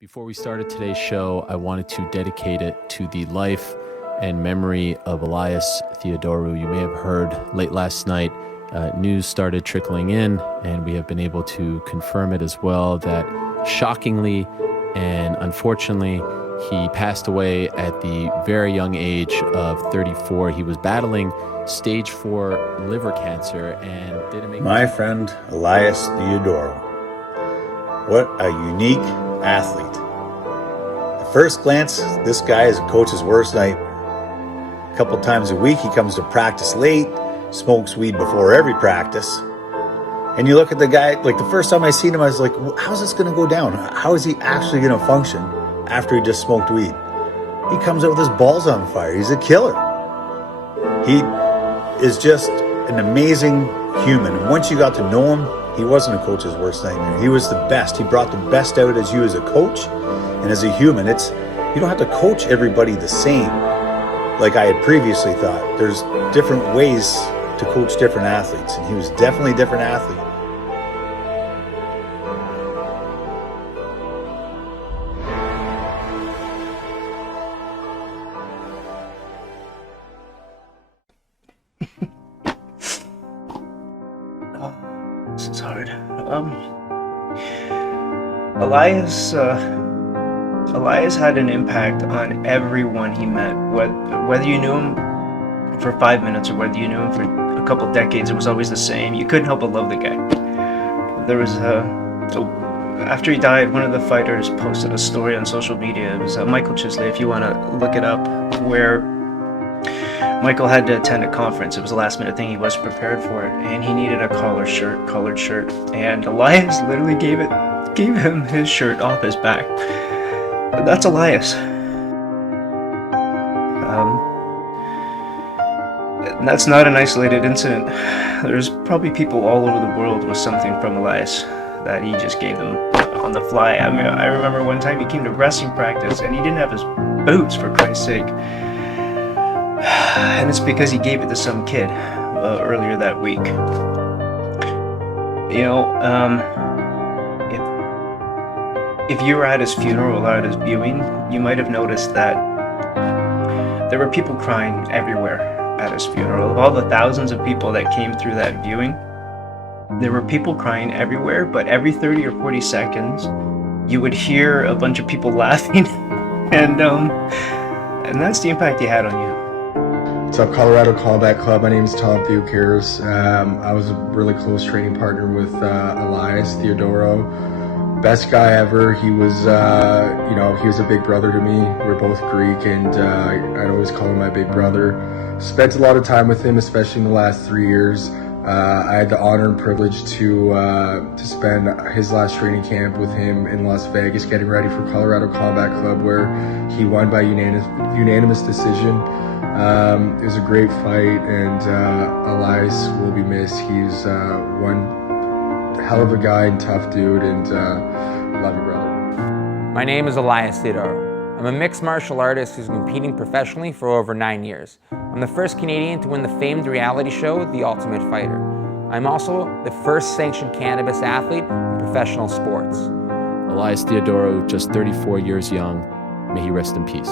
Before we started today's show, I wanted to dedicate it to the life and memory of Elias Theodorou. You may have heard late last night, news started trickling in, and we have been able to confirm it as well, that shockingly and unfortunately, he passed away at the very young age of 34. He was battling stage 4 liver cancer and didn't make My friend Elias Theodorou. What a unique athlete. At first glance, this guy is a coach's worst nightmare. A couple times a week, he comes to practice late, smokes weed before every practice. And you look at the guy, like the first time I seen him, I was like, how's this going to go down? How is he actually going to function after he just smoked weed? He comes out with his balls on fire. He's a killer. He is just an amazing human. And once you got to know him, he wasn't a coach's worst nightmare. He was the best. He brought the best out as you as a coach and as a human. You don't have to coach everybody the same like I had previously thought. There's different ways to coach different athletes, and he was definitely a different athlete. This is hard. Elias had an impact on everyone he met. Whether you knew him for 5 minutes or whether you knew him for a couple decades, it was always the same. You couldn't help but love the guy. There was after he died, one of the fighters posted a story on social media. It was Michael Chisley, if you want to look it up, where Michael had to attend a conference. It was a last minute thing. He wasn't prepared for it, and he needed a collared shirt. And Elias literally gave him his shirt off his back. But that's Elias. And that's not an isolated incident. There's probably people all over the world with something from Elias that he just gave them on the fly. I mean, I remember one time he came to wrestling practice and he didn't have his boots, for Christ's sake. And it's because he gave it to some kid earlier that week. You know, if you were at his funeral or at his viewing, you might have noticed that there were people crying everywhere at his funeral. Of all the thousands of people that came through that viewing, there were people crying everywhere, but every 30 or 40 seconds, you would hear a bunch of people laughing, and that's the impact he had on you. What's up, Colorado Callback Club? My name is Tom Theocares. I was a really close training partner with Elias Theodorou. Best guy ever. He was, he was a big brother to me. We're both Greek, and I'd always call him my big brother. Spent a lot of time with him, especially in the last 3 years. I had the honor and privilege to spend his last training camp with him in Las Vegas, getting ready for Colorado Combat Club, where he won by unanimous decision. It was a great fight, and Elias will be missed. He's one hell of a guy and tough dude, and love you, brother. My name is Elias Theodorou. I'm a mixed martial artist who's been competing professionally for over 9 years. I'm the first Canadian to win the famed reality show, The Ultimate Fighter. I'm also the first sanctioned cannabis athlete in professional sports. Elias Theodorou, just 34 years young. May he rest in peace.